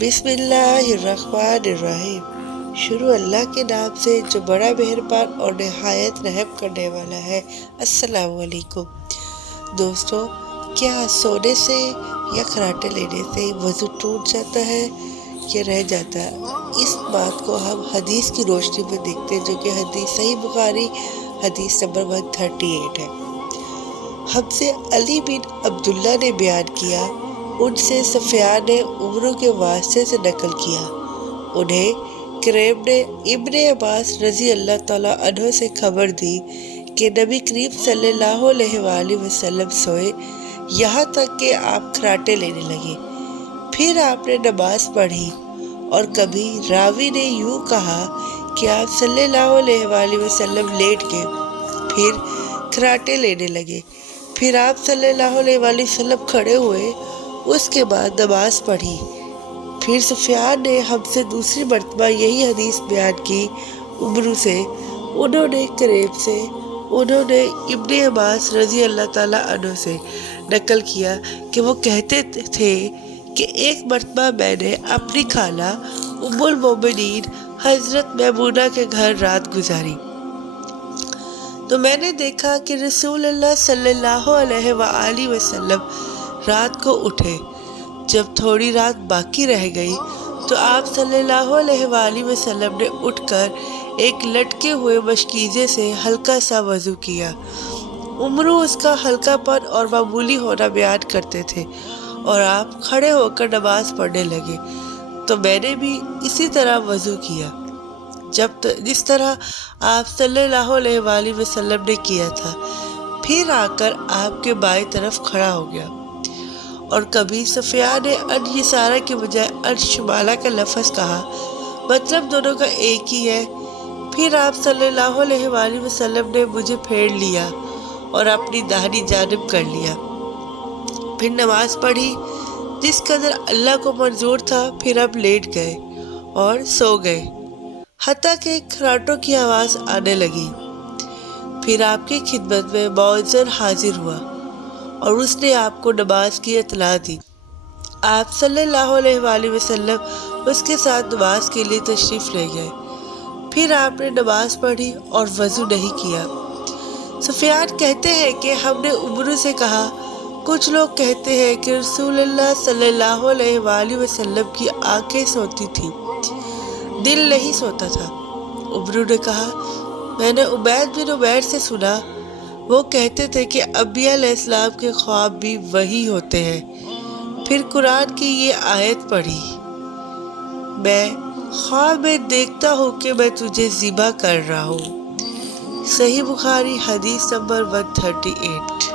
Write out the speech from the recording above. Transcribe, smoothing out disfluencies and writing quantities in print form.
بسم اللہ الرحمن الرحیم۔ شروع اللہ کے نام سے جو بڑا مہربان اور نہایت رحم کرنے والا ہے۔ السلام علیکم دوستو، کیا سونے سے یا خراٹے لینے سے وضو ٹوٹ جاتا ہے یا رہ جاتا ہے؟ اس بات کو ہم حدیث کی روشنی میں دیکھتے ہیں، جو کہ حدیث صحیح بخاری حدیث نمبر 138 ہے۔ ہم سے علی بن عبداللہ نے بیان کیا، ان سے سفیان نے عمرو کے واسطے سے نقل کیا، انہیں کریب نے ابن عباس رضی اللہ تعالیٰ عنہ سے خبر دی کہ نبی کریم صلی اللہ علیہ وآلہ وسلم سوئے، یہاں تک کہ آپ خراٹے لینے لگے۔ پھر آپ نے نماز پڑھی، اور کبھی راوی نے یوں کہا کہ آپ صلی اللہ علیہ وآلہ وسلم لیٹ گئے، پھر خراٹے لینے لگے، پھر آپ صلی اللہ علیہ وآلہ وسلم کھڑے ہوئے، اس کے بعد نماز پڑھی۔ پھر سفیان نے ہم سے دوسری مرتبہ یہی حدیث بیان کی عمرو سے، انہوں نے کریب سے، انہوں نے ابن عباس رضی اللہ تعالیٰ عنہ سے نقل کیا کہ وہ کہتے تھے کہ ایک مرتبہ میں نے اپنی خالہ ام المومنین حضرت میمونہ کے گھر رات گزاری، تو میں نے دیکھا کہ رسول اللہ صلی اللہ علیہ وآلہ وسلم رات کو اٹھے۔ جب تھوڑی رات باقی رہ گئی تو آپ صلی اللہ علیہ وآلہ وسلم نے اٹھ کر ایک لٹکے ہوئے مشکیزے سے ہلکا سا وضو کیا۔ عمرو اس کا ہلکا پن اور معمولی ہونا بیان کرتے تھے، اور آپ کھڑے ہو کر نماز پڑھنے لگے، تو میں نے بھی اسی طرح وضو کیا جس طرح آپ صلی اللہ علیہ وآلہ وسلم نے کیا تھا، پھر آ کر آپ کے بائیں طرف کھڑا ہو گیا۔ اور کبھی سفیان نے ان یسارہ کے بجائے ان شمالہ کا لفظ کہا، مطلب دونوں کا ایک ہی ہے۔ پھر آپ صلی اللہ علیہ وآلہ وسلم نے مجھے پھیر لیا اور اپنی داہنی جانب کر لیا، پھر نماز پڑھی جس قدر اللہ کو منظور تھا، پھر آپ لیٹ گئے اور سو گئے، حتیٰ کہ خراٹوں کی آواز آنے لگی۔ پھر آپ کی خدمت میں مؤذن حاضر ہوا اور اس نے آپ کو نماز کی اطلاع دی۔ آپ صلی اللہ علیہ وآلہ وسلم اس کے ساتھ نماز کے لیے تشریف لے گئے، پھر آپ نے نماز پڑھی اور وضو نہیں کیا۔ سفیان کہتے ہیں کہ ہم نے عمرو سے کہا، کچھ لوگ کہتے ہیں کہ رسول اللہ صلی اللہ علیہ وآلہ وسلم کی آنکھیں سوتی تھیں، دل نہیں سوتا تھا۔ عمرو نے کہا، میں نے عبید بن عمیر سے سنا، وہ کہتے تھے کہ انبیاء علیہ السلام کے خواب بھی وہی ہوتے ہیں۔ پھر قرآن کی یہ آیت پڑھی، میں خواب میں دیکھتا ہوں کہ میں تجھے ذبح کر رہا ہوں۔ صحیح بخاری حدیث نمبر 138۔